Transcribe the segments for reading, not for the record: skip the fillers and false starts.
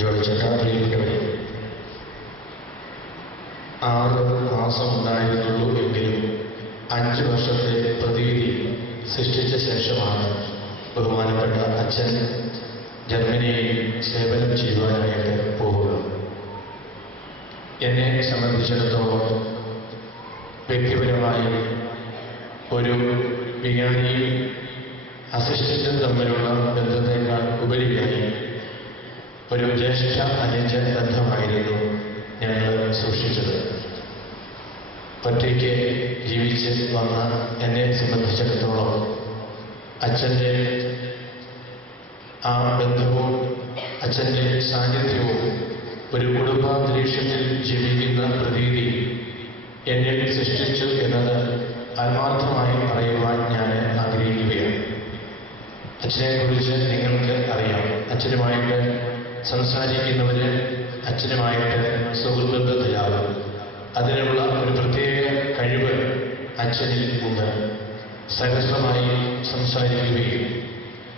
ജോലിച്ചേട്ടാ പ്രിയപ്പെട്ടവരെ, 6 മാസം ഉണ്ടായിരുന്നുള്ളൂ എങ്കിലും 5 വർഷത്തെ പ്രതീതി സൃഷ്ടിച്ച ശേഷമാണ് ബഹുമാനപ്പെട്ട അച്ഛൻ ജർമ്മനിയിൽ സേവനം ചെയ്യുവാനായിട്ട് പോവുക. എന്നെ സംബന്ധിച്ചിടത്തോളം വ്യക്തിപരമായി ഒരു വികാരിയും അസിസ്റ്റന്റും തമ്മിലുള്ള ബന്ധത്തെക്കാൾ ഉപരിയായി ഒരു ജ്യേഷ്ഠ അനുജ ബന്ധമായിരുന്നു ഞങ്ങൾ സൂക്ഷിച്ചത്. ഒറ്റയ്ക്ക് ജീവിച്ച് വന്ന എന്നെ സംബന്ധിച്ചിടത്തോളം അച്ഛൻ്റെ ആ ബന്ധവും അച്ഛൻ്റെ സാന്നിധ്യവും ഒരു കുടുംബാന്തരീക്ഷത്തിൽ ജീവിക്കുന്ന പ്രതീതി എന്നിൽ സൃഷ്ടിച്ചു എന്നത് ആത്മാർത്ഥമായി പറയുവാൻ ഞാൻ ആഗ്രഹിക്കുകയാണ്. അച്ഛനെക്കുറിച്ച് നിങ്ങൾക്ക് അറിയാം. അച്ഛനുമായിട്ട് സംസാരിക്കുന്നവര് അച്ഛനുമായിട്ട് സുഹൃത്തുബന്ധത്തിലാകും. അതിനുള്ള ഒരു പ്രത്യേക കഴിവ് അച്ഛനിൽ ഉണ്ട്. സഹസ്രമായി സംസാരിക്കുകയും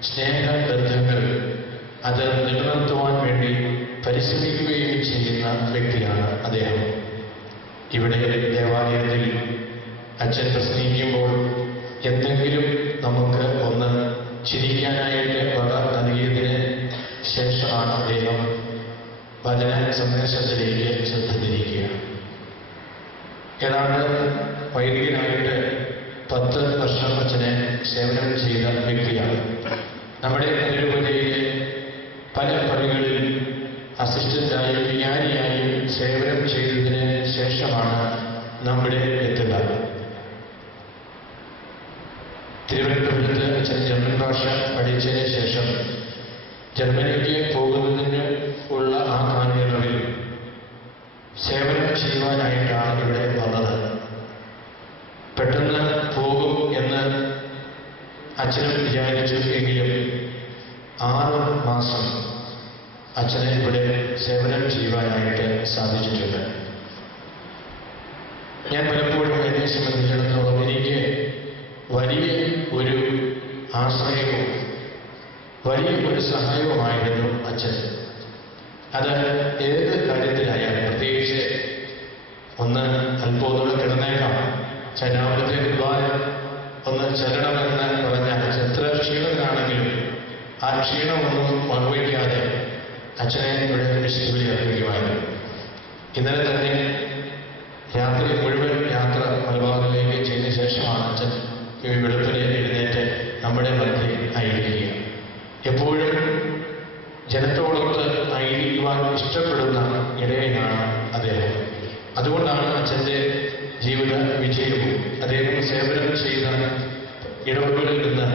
സ്നേഹബന്ധങ്ങൾ അത് നിലനിർത്തുവാൻ വേണ്ടി പരിശ്രമിക്കുകയും ചെയ്യുന്ന വ്യക്തിയാണ് അദ്ദേഹം. ഇവിടെ ദേവാലയത്തിൽ അച്ഛൻ പ്രസംഗിക്കുമ്പോൾ എന്തെങ്കിലും നമുക്ക് ഒന്ന് ചിരിക്കാനായിട്ട് വക നൽകിയതിന് ശേഷമാണ് അദ്ദേഹം വചന സന്ദേശത്തിലേക്ക് ശ്രദ്ധ തിരിക്കുക. ഏതാണ്ട് വൈദികനായിട്ട് 10 വർഷം അച്ഛനെ സേവനം ചെയ്ത വ്യക്തിയാണ്. നമ്മുടെ തിരുവല്ലയിലെ പല പള്ളികളിൽ അസിസ്റ്റന്റായും വികാരിയായും സേവനം ചെയ്തതിന് ശേഷമാണ് നമ്മുടെ എത്തുക. തിരുവനന്തപുരത്ത് അച്ഛൻ ജർമ്മൻ ഭാഷ പഠിച്ചതിന് ശേഷം ജർമ്മനിക്ക് പോകുന്നതിന് ഉള്ള ആ കാലയളവിൽ സേവനം ചെയ്യുവാനായിട്ടാണ് ഇവിടെ വന്നത്. പെട്ടെന്ന് പോകും എന്ന് അച്ഛനും വിചാരിച്ചു. എങ്കിലും 6 മാസം അച്ഛനെ ഇവിടെ സേവനം ചെയ്യുവാനായിട്ട് സാധിച്ചിട്ടുണ്ട്. ഞാൻ പലപ്പോഴും എന്നെ സംബന്ധിച്ചിടത്തോളം എനിക്ക് വലിയ ഒരു ആശ്രയവും വലിയ ഒരു സഹായവുമായിരുന്നു അച്ഛൻ. അത് ഏത് കാര്യത്തിലായാലും, പ്രത്യേകിച്ച് ഒന്ന് അല്പമൊന്നുകൂടെ കിടന്നേക്കാം, രാവിലത്തെ കുർബാന ഒന്ന് ചെല്ലണമെന്ന് പറഞ്ഞാൽ എത്ര ക്ഷീണത്തിലാണെങ്കിലും ആ ക്ഷീണമൊന്നും പങ്കുവയ്ക്കാതെ അച്ഛനെ ഇവിടെ വിശുദ്ധി അർപ്പിക്കുമായിരുന്നു. ഇന്നലെ തന്നെ രാത്രി മുഴുവൻ യാത്ര മലബാറിലേക്ക് ചെയ്ത ശേഷമാണ് അച്ഛൻ വെളുപ്പിനെ എഴുന്നേറ്റ് നമ്മുടെ മധ്യേ ആയിരിക്കുക. എപ്പോഴും ജനത്തോടൊത്ത് ആയിരിക്കുവാൻ ഇഷ്ടപ്പെടുന്ന ഇടയനാണ് അദ്ദേഹം. അതുകൊണ്ടാണ് അച്ഛൻ്റെ ജീവിത വിജയവും അദ്ദേഹം സേവനം ചെയ്ത ഇടവുകളിൽ നിന്ന്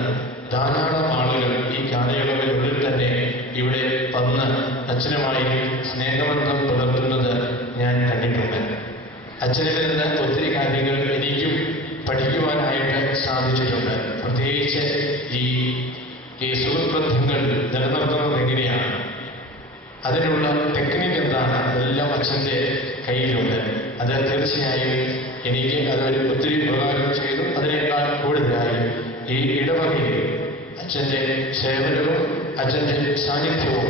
ധാരാളം ആളുകൾ ഈ കാലയളവിനുള്ളിൽ തന്നെ ഇവിടെ വന്ന് അച്ഛനുമായി സ്നേഹബന്ധം പുലർത്തുന്നത് ഞാൻ കണ്ടിട്ടുണ്ട്. അച്ഛനിൽ നിന്ന് ഒത്തിരി കാര്യങ്ങൾ എനിക്കും പഠിക്കുവാനായിട്ട് സാധിച്ചിട്ടുണ്ട്. പ്രത്യേകിച്ച് ഈ സുഹൃത്ബന്ധങ്ങൾ നിലനിർത്തുന്നത് എങ്ങനെയാണ്, അതിനുള്ള ടെക്നിക്ക് എന്താണ്, അതെല്ലാം അച്ഛൻ്റെ കയ്യിലുണ്ട്. അത് തീർച്ചയായും എനിക്ക് അതൊരു ഒത്തിരി ഉപകാരം ചെയ്തു. അതിനേക്കാൾ കൂടുതലായി ഈ ഇടവകയിൽ അച്ഛൻ്റെ സേവനവും അച്ഛൻ്റെ സാന്നിധ്യവും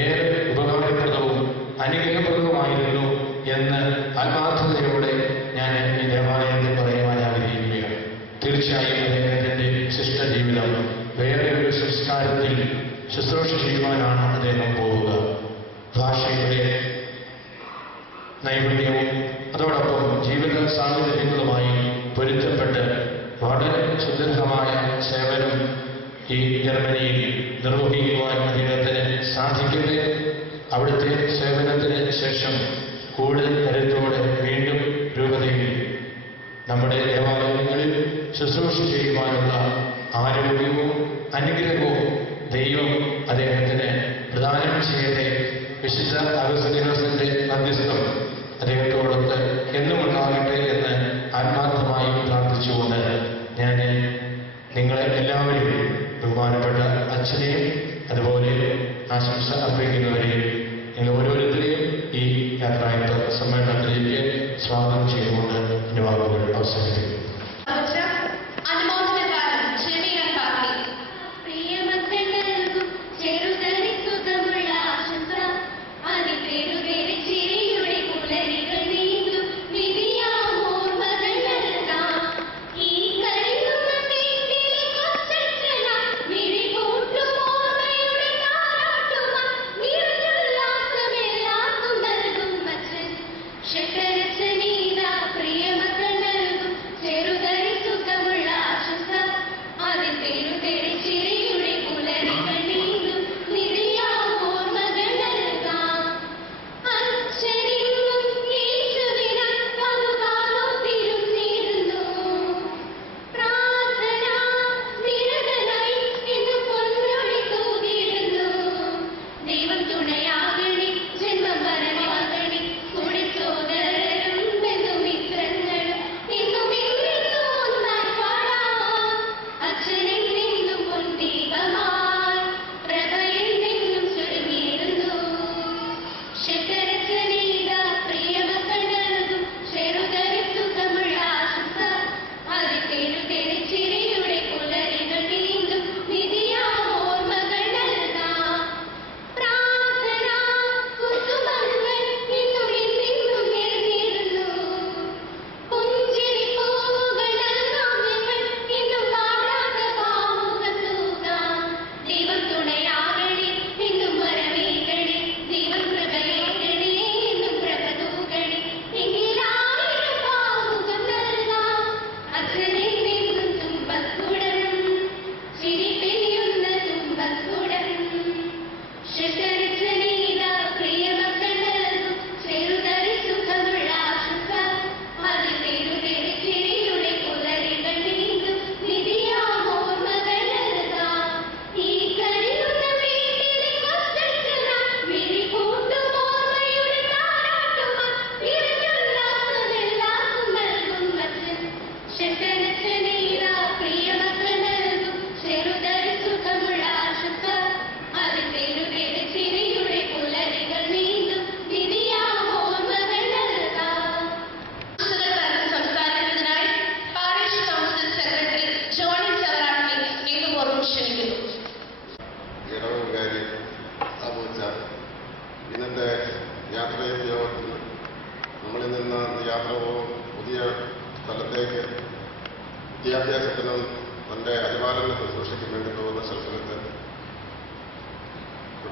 ഏറെ ഉപകാരപ്രദവും അനുഗ്രഹപ്രദവുമായിരുന്നു എന്ന് ആത്മാർത്ഥതയോടെ ഞാൻ ഈ ദേവാലയത്തിൽ പറയുവാൻ ആഗ്രഹിക്കുകയാണ്. തീർച്ചയായും അദ്ദേഹത്തിൻ്റെ ശിഷ്ട ജീവിതം വേറെ ഒരു സംസ്കാരത്തിൽ ശുശ്രൂഷ ചെയ്യുവാനാണ് അദ്ദേഹം പോവുക. ഭാഷയുടെ നൈപുണ്യവും അതോടൊപ്പം ജീവിത സാഹചര്യങ്ങളുമായി പൊരുത്തപ്പെട്ട് വളരെ സുദീർഘമായ സേവനം ഈ ജർമ്മനിയിൽ നിർവഹിക്കുവാൻ അദ്ദേഹത്തിന് സാധിക്കുന്നത് അവിടുത്തെ സേവനത്തിന് ശേഷം കൂടുതൽ കരുത്തോടെ വീണ്ടും രൂപതയിൽ നമ്മുടെ ദേവാലയങ്ങളിൽ ശുശ്രൂഷ ചെയ്യുവാനുള്ള ആരോഗ്യവും അനുഗ്രഹവും ദൈവം അദ്ദേഹത്തിന് പ്രദാനം ചെയ്യട്ടെ. വിശുദ്ധ അഗസ്തീനോസിന്റെ മധ്യസ്ഥം അദ്ദേഹത്തോടൊത്ത് എന്നും ഉണ്ടാകട്ടെ എന്ന് ആത്മാർത്ഥമായി പ്രാർത്ഥിച്ചുകൊണ്ട് ഞാൻ നിങ്ങളെ എല്ലാവരും ബഹുമാനപ്പെട്ട അച്ഛനെയും അതുപോലെ ആശംസ അർപ്പിക്കുന്നവരെയും നിങ്ങൾ ഓരോരുത്തരെയും ഈ യാത്രായത്ത സമ്മേളനത്തിലേക്ക് സ്വാഗതം ചെയ്തുകൊണ്ട് എൻ്റെ വാക്കുകൾ അവസാനിപ്പിക്കുന്നു.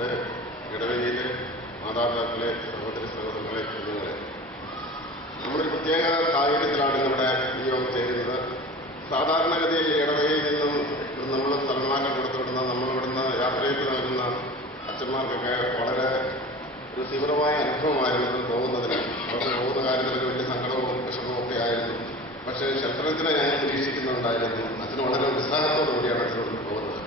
നമ്മുടെ ഇടവഴിയിലെ മാതാപിതാക്കളെ, സഹോദരി സഹോദരങ്ങളെ, കുഞ്ഞുങ്ങളെ, നമ്മുടെ പ്രത്യേക സാഹചര്യത്തിലാണ് ഇവിടെ ഈ യോഗം ചെയ്യുന്നത്. സാധാരണഗതിയിൽ ഇടവഴിയിൽ നിന്നും നമ്മൾ സ്ഥലമാറ്റം കൊടുത്തുവിടുന്ന, നമ്മളിവിടുന്ന് യാത്രയ്ക്ക് നൽകുന്ന അച്ഛന്മാർക്കൊക്കെ വളരെ ഒരു തീവ്രമായ അനുഭവമായിരുന്നു പോകുന്നതിന്. അവർക്ക് പോകുന്ന കാര്യത്തിൽ വലിയ സങ്കടവും വിഷമവും ഒക്കെ ആയിരുന്നു. പക്ഷേ ക്ഷേത്രത്തിനെ ഞങ്ങൾ നിരീക്ഷിക്കുന്നുണ്ടായിരുന്നു. അച്ഛന് വളരെ ഉത്സാഹത്തോടു കൂടിയാണ് അച്ഛനോട് പോകുന്നത്.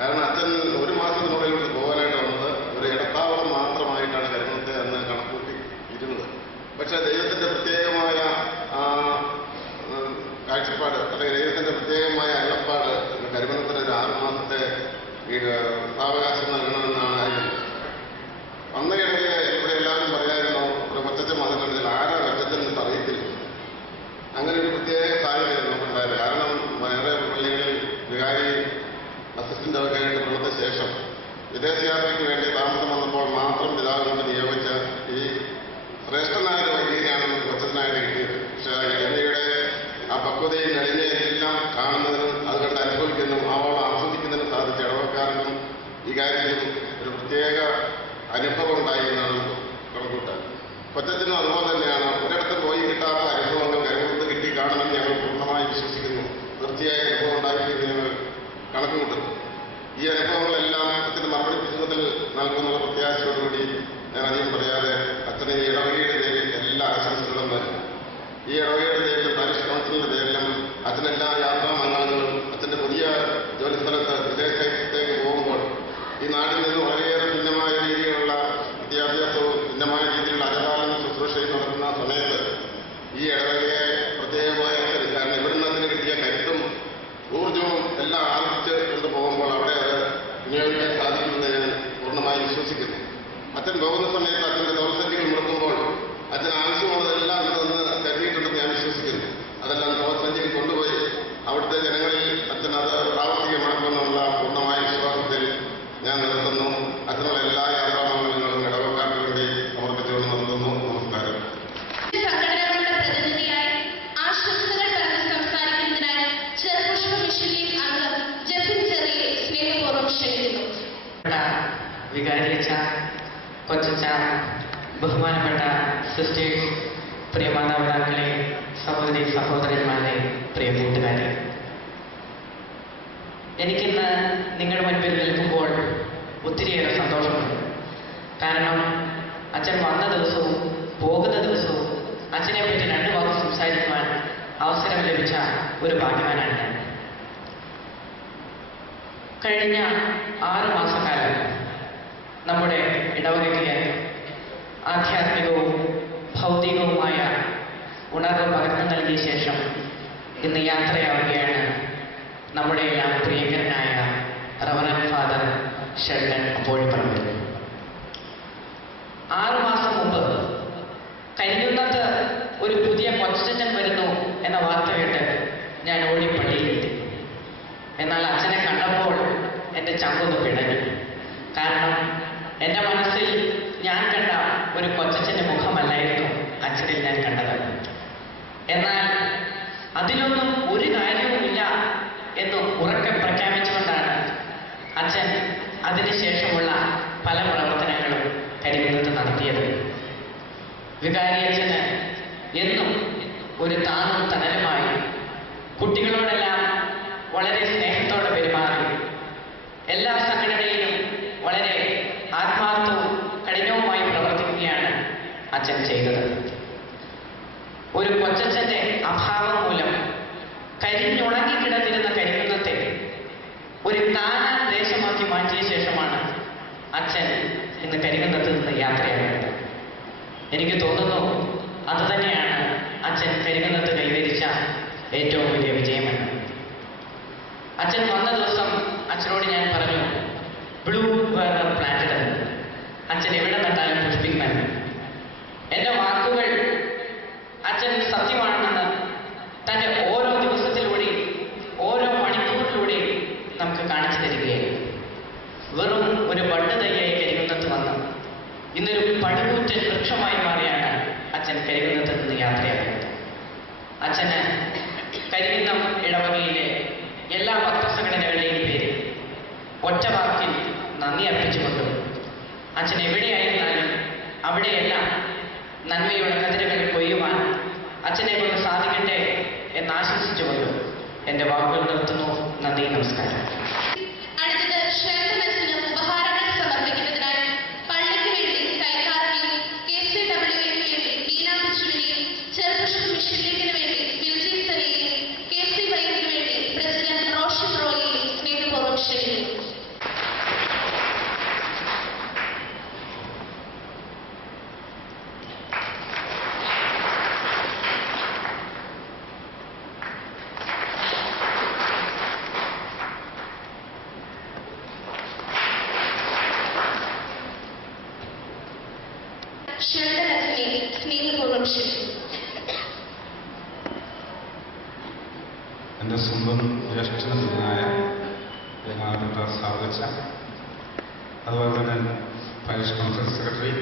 കാരണം അച്ഛൻ ഒരു മാസത്തിനുള്ളിൽ പോകാനായിട്ട് വന്നത് ഒരു ഇടത്താവളം മാത്രമായിട്ടാണ് കരിമണത്തെ അന്ന് കണക്കൂട്ടി ഇരുന്നത്. പക്ഷേ ദൈവത്തിൻ്റെ പ്രത്യേകമായ കാഴ്ചപ്പാട്, അല്ലെങ്കിൽ ദൈവത്തിൻ്റെ പ്രത്യേകമായ അരുളപ്പാട് കരിമണത്തിന് ഒരു 6 മാസത്തെ സാവകാശം നൽകണമെന്നാണ്. അന്നയിടയിൽ ഇവിടെ എല്ലാവരും പറയായിരുന്നു, ഒരു കൊച്ചച്ഛൻ വന്നിട്ടുണ്ടെങ്കിൽ ആരാ കൊച്ചച്ഛൻ അറിയത്തില്ല. അങ്ങനെ ഒരു പ്രത്യേക സാഹചര്യം നമുക്കുണ്ടായത്. കാരണം വേറെ പള്ളികളിൽ വികാരി അസിസ്റ്റൻ്റൊക്കെ ആയിട്ട് വന്നതിന് ശേഷം വിദേശയാത്രയ്ക്ക് വേണ്ടി താമസം വന്നപ്പോൾ മാത്രം പിതാവ് കൊണ്ട് നിയോഗിച്ച ഈ ശ്രേഷ്ഠനായ ഒരു വൈദികനാണ് കൊച്ചനായിട്ട് കിട്ടിയത്. പക്ഷേ എളിമയുടെ ആ പക്വതയും എളിമയെല്ലാം കാണുന്നതിനും അത് കണ്ട് അനുഭവിക്കുന്നതും അവളെ ആസ്വദിക്കുന്നതിനും സാധിച്ച ഇടവക്കാർക്കും ഈ കാര്യത്തിൽ ഒരു പ്രത്യേക അനുഭവം ഉണ്ടായി എന്നാണ് കണക്കൂട്ടാൻ. കൊച്ചനും അതുപോലെ തന്നെയാണ്. ഒരിടത്ത് പോയി കിട്ടാത്ത അനുഭവങ്ങൾ കരിമണത്ത് കിട്ടി കാണുമെന്ന് ഞങ്ങൾ പൂർണ്ണമായി വിശ്വസിക്കുന്നു. തീർച്ചയായും അനുഭവം ഉണ്ടായിരിക്കും ഞങ്ങൾ കണക്കുകൂട്ടുന്നു. ഈ അനുഭവങ്ങളെല്ലാം അച്ഛൻ്റെ മറുപടി പുസ്തകത്തിൽ നൽകുന്നുള്ള പ്രത്യാശയോടുകൂടി ഞാൻ അധികം പറയാതെ അച്ഛനെ ഈ ഇടവകയുടെ പേരിൽ എല്ലാ ആശംസകളും നൽകും. ഈ ഇടവകയുടെ പേരിലും പാരിഷ് കൗൺസിലിൻ്റെ പേരിലും അച്ഛനെല്ലാ യാത്രാ മംഗളങ്ങളും അച്ഛൻ്റെ പുതിയ ജോലിസ്ഥലത്ത് വിദേശത്തേക്ക് പോകുമ്പോൾ ഈ നാട്ടിൽ നിന്ന് വളരെയേറെ ഭിന്നമായ രീതിയിലുള്ള വിദ്യാഭ്യാസവും ഭിന്നമായ രീതിയിലുള്ള അജപാലന ശുശ്രൂഷയും നടത്തുന്ന സമയത്ത് ഈ ഇടവകയെ പ്രത്യേകമായ കാരണം ഇവിടുന്ന് അതിന് കിട്ടിയ കരുത്തും ഊർജവും എല്ലാം ആർജിച്ച് കൊണ്ടുപോകുമ്പോൾ അവിടെ അത് വിനിയോഗിക്കാൻ സാധിക്കുമെന്ന് ഞാൻ പൂർണ്ണമായി വിശ്വസിക്കുന്നു. അച്ഛൻ പോകുന്ന സമയത്ത് അച്ഛൻ്റെ ദൗർസന്ധികൾ മുടക്കുമ്പോൾ അച്ഛൻ ആവശ്യമുള്ളതെല്ലാം ഇതൊന്ന് കരുതിയിട്ടുണ്ടെന്ന് ഞാൻ വിശ്വസിക്കുന്നു. അതെല്ലാം ദൗർസന്ധികൾ കൊണ്ടുപോയി അവിടുത്തെ ജനങ്ങളിൽ അച്ഛൻ അത് പ്രാവർത്തികമാക്കുമെന്നുള്ള പൂർണ്ണമായ വിശ്വാസത്തിൽ ഞാൻ നിർത്തുന്നു. അച്ഛനുള്ള എല്ലാ യാത്രാമംഗളങ്ങളും ഇടവക്കാർക്ക് വേണ്ടി സമർപ്പിച്ചുകൊണ്ട് നിർത്തുന്നു. നമസ്കാരം. സംഘടനകളുടെ പ്രതിനിധിയായി ആശംസകൾ പറഞ്ഞ് സംസാരിക്കുന്നതിനായി ചെറുപുഷ്പ മിഷനിൽ അംഗം ജസിൻ ചെറിയെ സ്നേഹപൂർവ്വം ക്ഷണിക്കുന്നു. വികാരിയച്ച, കൊച്ചച്ച, ബഹുമാനപ്പെട്ട സിസ്റ്റേഴ്സ്, പ്രിയ മാതാപിതാക്കളെ, സഹോദരി സഹോദരന്മാരെ, പ്രിയ കൂട്ടുകാരെ, എനിക്കിന്ന് നിങ്ങളുടെ മുൻപിൽ നിൽക്കുമ്പോൾ ഒത്തിരിയേറെ സന്തോഷമുണ്ട്. കാരണം അച്ഛൻ വന്ന ദിവസവും പോകുന്ന ദിവസവും അച്ഛനെ പറ്റി 2 വാക്ക് സംസാരിക്കുവാൻ അവസരം ലഭിച്ച ഒരു ഭാഗ്യവാനാണ് ഞാൻ. കഴിഞ്ഞ 6 മാസക്കാലം നമ്മുടെ ഇടവകയ്ക്ക് ആധ്യാത്മികവും ഭൗതികവുമായ ഉണർവ് പകർന്നു നൽകിയ ശേഷം ഇന്ന് യാത്രയാവുകയാണ് നമ്മുടെ എല്ലാം പ്രിയങ്കരനായ റവറൻഡ് ഫാദർ ഷെൽഡൻ അപ്പോഴിപ്പറമ്പിൽ. 6 മാസം മുമ്പ് കരിങ്കുന്നത്ത് ഒരു പുതിയ കൊച്ചച്ഛൻ വരുന്നു എന്ന വാർത്ത കേട്ട് ഞാൻ ഓടി പള്ളിയിലെത്തി. എന്നാൽ അച്ഛനെ കണ്ടപ്പോൾ എൻ്റെ ചങ്കൊന്ന് പിടഞ്ഞു. കാരണം എൻ്റെ മനസ്സിൽ ഞാൻ കണ്ട ഒരു കൊച്ചച്ഛൻ്റെ മുഖമല്ലായിരുന്നു അച്ഛനിൽ ഞാൻ കണ്ടത്. എന്നാൽ അതിലൊന്നും ഒരു കാര്യവുമില്ല എന്ന് ഉറക്കെ പ്രഖ്യാപിച്ചുകൊണ്ടാണ് അച്ഛൻ അതിനുശേഷമുള്ള പല പ്രവർത്തനങ്ങളും കരിങ്കുന്നത്ത് നടത്തിയത്. വികാരിയച്ഛന് എന്നും ഒരു താങ്ങും തണലുമായി കുട്ടികളോടെല്ലാം വളരെ സ്നേഹത്തോടെ പെരുമാറി എല്ലാ സംഘടനയിലും വളരെ ആത്മാർത്ഥവും കഠിനവുമായി പ്രവർത്തിക്കുകയാണ് അച്ഛൻ ചെയ്തത്. ഒരു കൊച്ചച്ഛൻ്റെ അഭാവം മൂലം കരിഞ്ഞുണങ്ങിക്കിടന്നിരുന്ന കരിങ്കുന്നത്തെ ഒരു താന ദേശമാക്കി മാറ്റിയ ശേഷമാണ് അച്ഛൻ ഇന്ന് കരിങ്കുന്നത്ത് നിന്ന് യാത്രയാകുന്നത്. എനിക്ക് തോന്നുന്നു അതുതന്നെയാണ് അച്ഛൻ കരിങ്കുന്നത്ത് കൈവരിച്ച ഏറ്റവും വലിയ വിജയമെന്ന്. അച്ഛൻ വന്ന ദിവസം അച്ഛനോട് ഞാൻ പറഞ്ഞു, ബ്ലൂ വേർ പ്ലാന്റഡ് എന്ന്. അച്ഛൻ എവിടെ നട്ടാലും പുഷ്പിക്കുമെന്ന്. എൻ്റെ വാക്കുകൾ അച്ഛൻ സത്യമാണെന്ന് തൻ്റെ ഓരോ ദിവസത്തിലൂടെയും ഓരോ മണിക്കൂറിലൂടെയും നമുക്ക് കാണിച്ചു തരികയായിരുന്നു. വെറും ഒരു ബഡ് തൈയായി കരിങ്കുന്നത്ത് വന്ന് ഇന്നൊരു പടുകൂറ്റൻ വൃക്ഷമായി മാറിയാണ് അച്ഛൻ കരിങ്കുന്നത്ത് നിന്ന് യാത്രയാകുന്നത്. അച്ഛന് കരിങ്കുന്നം ഇടവകയിലെ എല്ലാ ഭക്തസംഘടനകളുടെയും പേരിൽ ഒറ്റ വാക്കിൽ നന്ദി അർപ്പിച്ചുകൊണ്ടും അച്ഛൻ എവിടെയായിരുന്നാലും അവിടെയെല്ലാം നന്മയുടെ കതിരുകൾ കൊയ്യുവാൻ അച്ഛനെ കൊണ്ട് സാധിക്കട്ടെ എന്നാശംസിച്ചുകൊണ്ട് എൻ്റെ വാക്കുകൾ നിർത്തുന്നു. നന്ദി, നമസ്കാരം. അടുത്തത് ക്ഷേത്രത്തിന് ഉപഹാരങ്ങൾ സമർപ്പിക്കുന്നതിനായി പള്ളിക്ക് വേണ്ടി കൈക്കാരനെയും KCWAക്ക് വേണ്ടി ബീന ബിച്ചുവിനെയും ചെറുപുഷ്പ മിഷനിലേക്ക് വേണ്ടി ബിൽജി സലിയെയും KCYക്ക് വേണ്ടി പ്രസിഡന്റ് റോഷൻ റോയിയെയും സ്നേഹപൂർവ്വം ക്ഷണിക്കുന്നു. ക്ഷേത്രത്തിന് സ്നേഹപൂർവ്വം ക്ഷണിക്കുന്നു. എൻ്റെ സ്വന്തം ജ്യേഷ്ഠനായ ബഹുമാനപ്പെട്ട സാവച്ച, അതുപോലെ തന്നെ പാരിഷ് കൗൺസിൽ സെക്രട്ടറി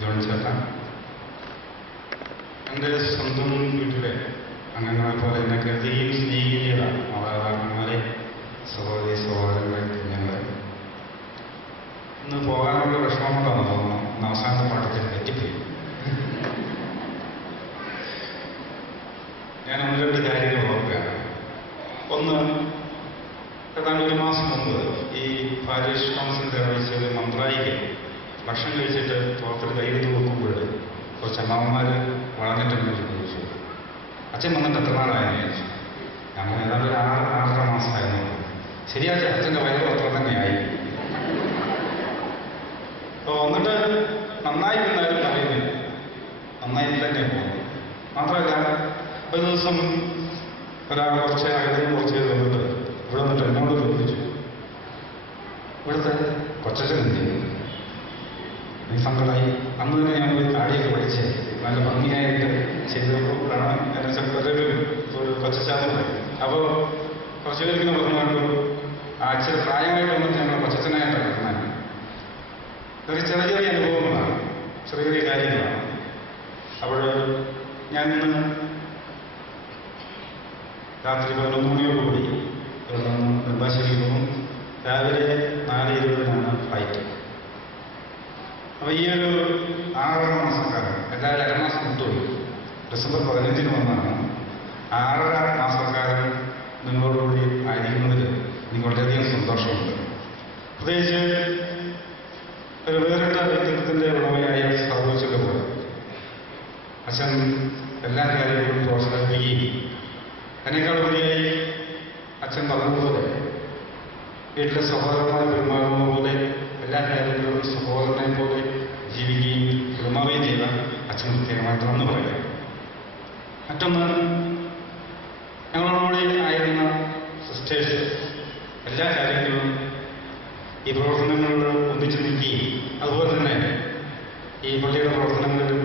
ജോൺ ചേട്ടൻ, എൻ്റെ സ്വന്തം വീട്ടിലെ അംഗങ്ങളെ പോലെ എന്നെ കരുതുകയും സ്നേഹിക്കുകയും ചെയ്ത മാതാപിതാക്കന്മാരെ, സഹോദരി സഹോദരങ്ങളെ, കുഞ്ഞുങ്ങളെ, ഇന്ന് പോകാനുള്ള വിഷമം കൊണ്ടാണ് തോന്നുന്നു അവസാനത്തെ പാട്ടത്തിൽ തെറ്റിപ്പോയി. ഞാൻ ഒന്ന് രണ്ട് കാര്യങ്ങൾ ഓർക്കുകയാണ്. ഒന്ന്, ഏതാണ്ട് ഒരു മാസം മുമ്പ് ഈ പാരിഷ് കൗൺസിൽ നിർവഹിച്ചത് മന്ത്രായിക്ക് ഭക്ഷണം കഴിച്ചിട്ട് തോട്ടത്തിൽ കയ്യിൽ നോക്കുമ്പോൾ കുറച്ച് അമ്മാവന്മാർ വളർന്നിട്ടെന്ന് ചോദിച്ചു. അച്ഛൻ വന്നിട്ട് എത്ര നാളായെന്ന് ചോദിച്ചു. ഞങ്ങൾ ഏതാണ്ട് ഒരു 6-6.5 മാസമായിരുന്നു. ശരിയാച്ച അച്ഛൻ്റെ വയറ് അത്ര തന്നെയായി. അപ്പോൾ വന്നിട്ട് നന്നായി നിന്നാലും പറയുന്നില്ല, നന്നായി തന്നെ പോകും. മാത്രമല്ല, ഒരു ദിവസം ഒരാൾ കുറച്ച് വന്നിട്ട് ഇവിടെ വന്നിട്ട് എന്നോട് ചോദിച്ചു, ഇവിടുത്തെ കൊച്ചച്ഛൻ എന്ത് ചെയ്യുന്നു? നീ സങ്കടമായി. അന്ന് തന്നെ ഞാൻ പോയി താടിയൊക്കെ പഠിച്ച് നല്ല ഭംഗിയായിട്ട് ചെയ്തപ്പോഴാണ് ഒരു കൊച്ചച്ചാന്ന് പറയും. അപ്പോൾ കുറച്ച് പേർക്ക് പറഞ്ഞുകൊണ്ട് അച്ഛൻ പ്രായമായിട്ട് വന്നിട്ട് ഞങ്ങൾ കൊച്ചച്ഛനായിട്ടാണ് കാണാൻ. ചെറിയ ചെറിയ അനുഭവങ്ങളാണ്, ചെറിയ ചെറിയ കാര്യങ്ങളാണ്. അപ്പോൾ ഞാൻ ഇന്ന് രാത്രി 11 മണിയോടുകൂടി നെടുമ്പാശ്ശേരിയിൽ പോകും. രാവിലെ 4:20 ഫ്ലൈറ്റ്. അപ്പോൾ ഈ ഒരു 6.5 മാസക്കാലം, എല്ലാവരും 2 മാസം വിട്ടുപോയി. ഡിസംബർ 15 വന്നാണ്. 6.5 മാസക്കാലം നിങ്ങളോടുകൂടി ആയിരിക്കുന്നതിൽ എനിക്ക് വളരെയധികം സന്തോഷമുണ്ട്. പ്രത്യേകിച്ച് ഒരു വേറിട്ട വ്യക്തിത്വത്തിൻ്റെ ഉടമയായി സ്ഥാപിച്ചതുപോലെ അച്ഛൻ എല്ലാ കാര്യങ്ങളും പ്രോത്സാഹിപ്പിക്കുകയും എന്നെക്കാൾ ഉപരിയായി അച്ഛൻ പറഞ്ഞതുപോലെ വീട്ടിലെ സഹോദരന്മാർ പെരുമാറുന്ന പോലെ എല്ലാ കാര്യങ്ങളിലും സഹോദരനെ പോലെ ജീവിക്കുകയും പെരുമാറുകയും ചെയ്ത അച്ഛൻ പ്രത്യേകമായിട്ട് നന്ദി പറയുക. മറ്റൊന്ന്, ഞങ്ങളോടുകൂടി ആയിരുന്ന സിസ്റ്റേഴ്സ് എല്ലാ കാര്യങ്ങളിലും ഈ പ്രവർത്തനങ്ങളിൽ ഒന്നിച്ചു നിൽക്കുകയും അതുപോലെ തന്നെ ഈ പള്ളിയുടെ പ്രവർത്തനങ്ങളിലും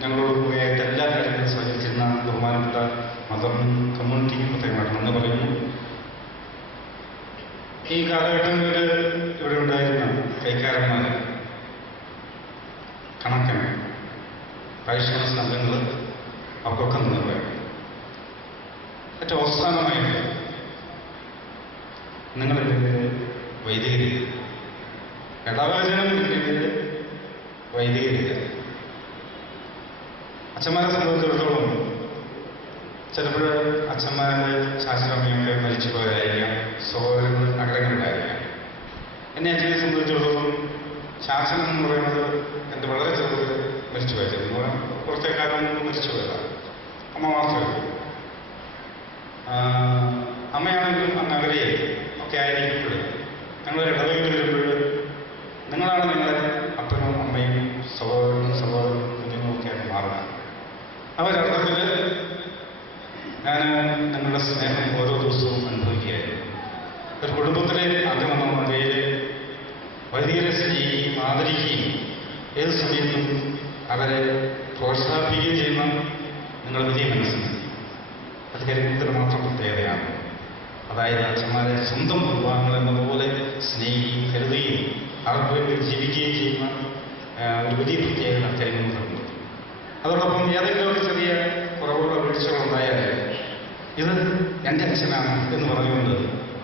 ഞങ്ങളോട് കൂടിയായിട്ട് എല്ലാ കാര്യങ്ങളും സഹകരിച്ചിരുന്ന ബഹുമാനപ്പെട്ട മദറും കമ്മ്യൂണിറ്റിക്കും പ്രത്യേകമായിട്ട് നന്ദി പറയുന്നു. ഈ കാലഘട്ടങ്ങളിൽ ഇവിടെ ഉണ്ടായിരുന്ന കൈക്കാരന്മാർ, കണക്കൻ പരിശ്രമ സംഘങ്ങൾ, അവർക്കൊക്കെ നന്ദി പറയും. ഏറ്റവും അവസാനമായിട്ട് നിങ്ങളുടെ വൈദികരി ഇടവചനം വൈദികരില്ല. അച്ഛന്മാരെ സംബന്ധിച്ചിടത്തോളം ചിലപ്പോൾ അച്ഛന്മാരുടെ ശാസ്ത്രമയൊക്കെ മരിച്ചു പോയതായിരിക്കാം, സഹോദരങ്ങൾ നഗരങ്ങളിലായിരിക്കാം. എന്നെ അച്ഛനെ സംബന്ധിച്ചിടത്തോളം ശാസനം എന്ന് പറയുന്നത് എൻ്റെ വളരെ ചെറുതിൽ മരിച്ചു പോയത്, കുറച്ചേ കാലം മരിച്ചു പോയതാണ്. അമ്മ മാത്രമേ. അമ്മയാണെങ്കിലും അങ്ങ് അകലെ ഒക്കെ ആയിരിക്കുമ്പോഴും ഞങ്ങൾ ഇടവയിൽ വരുമ്പോൾ നിങ്ങളാണ് നിങ്ങളുടെ അപ്പനും അമ്മയും സഹോദരനും കുഞ്ഞുങ്ങളുമൊക്കെയാണ് മാറുന്നത്. അവരർത്ഥത്തിൽ ഞാൻ നിങ്ങളുടെ സ്നേഹം ഓരോ ദിവസവും അനുഭവിക്കുകയായിരുന്നു. ഒരു കുടുംബത്തിലെ അംഗമെന്ന നിലയിൽ വൈദികരെ സ്നേഹിക്കുകയും ആദരിക്കുകയും ഏത് സമയത്തും അവരെ പ്രോത്സാഹിപ്പിക്കുകയും ചെയ്യുന്ന നിങ്ങളുടെ വലിയ മനസ്സിന് അത് കരിമത്തിന് മാത്രം പ്രത്യേകതയാണ്. അതായത് അച്ഛന്മാരെ സ്വന്തം കുടുംബാംഗങ്ങൾ എന്നതുപോലെ സ്നേഹിക്കുകയും കരുതുകയും അവർക്ക് വേണ്ടി ജീവിക്കുകയും ചെയ്യുന്ന ഒരു വലിയ പ്രത്യേകത കരിമത്തിലുണ്ട്. അതോടൊപ്പം ഏതെങ്കിലും ചെറിയ കുറവുള്ള വീഴ്ചകളുണ്ടായാൽ ഇത് എൻ്റെ അച്ഛനാണ് എന്ന് പറഞ്ഞുകൊണ്ട്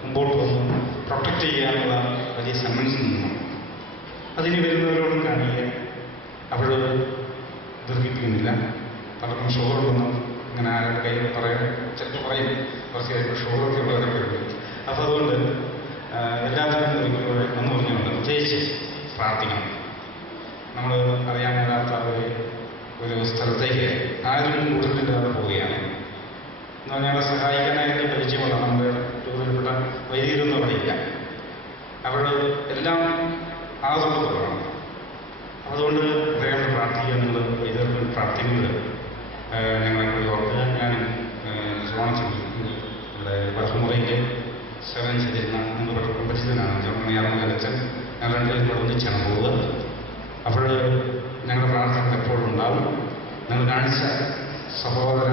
മുമ്പോട്ട് വന്ന് പ്രൊട്ടക്റ്റ് ചെയ്യാനുള്ള വലിയ സമ്മൻസ് നിന്നു. അതിന് വരുന്നവരോടും കാണിക്കുക. അപ്പോൾ ദീർഘിപ്പിക്കുന്നില്ല. പലർക്കും ഷുഗറുണ്ടെന്നും ഇങ്ങനെ ആരുടെ കയ്യിൽ പറയാൻ ചിലപ്പോൾ പറയും, കുറച്ച് കഴിയുമ്പോൾ ഷുഗറൊക്കെ ഉള്ളവരൊക്കെ ഉണ്ട്. അപ്പോൾ അതുകൊണ്ട് എല്ലാത്തിനും ഒരിക്കലൂടെ എന്ന് പറഞ്ഞുകൊണ്ട് പ്രത്യേകിച്ച് പ്രാർത്ഥിക്കണം. നമ്മൾ അറിയാൻ മേലാത്ത ഒരു സ്ഥലത്തേക്ക് ആരും കൂടുതലില്ലാതെ പോവുകയാണ് എന്ന് പറഞ്ഞാൽ സഹായിക്കാനായിട്ട് പരിചയമുള്ള നമ്മുടെ ടൂറിൽപ്പെട്ട വൈദികരൊന്നും അവിടെ ഇല്ല. അവർ എല്ലാം ആദർശത്തോടാണ്. അതുകൊണ്ട് അദ്ദേഹം പ്രാർത്ഥിക്കുക എന്നുള്ളത് വൈദികർക്ക് പ്രാർത്ഥിക്കുന്നത് ഞങ്ങളെ ഓർക്കുക. ഞാൻ ഇവിടെ വടക്കുമുറയിലെ സേവനം ചെയ്തിരുന്ന നിങ്ങൾ പരിചിതനാണ് ജർമ്മനിയാർമലച്ചൻ. ഞങ്ങൾ രണ്ടുപേരും കൂടെ ഒന്നിച്ചാണ് പോവുക. അപ്പോൾ ഞങ്ങളുടെ പ്രാർത്ഥന എപ്പോഴും ഉണ്ടാവും. ഞങ്ങൾ കാണിച്ച സഹോദര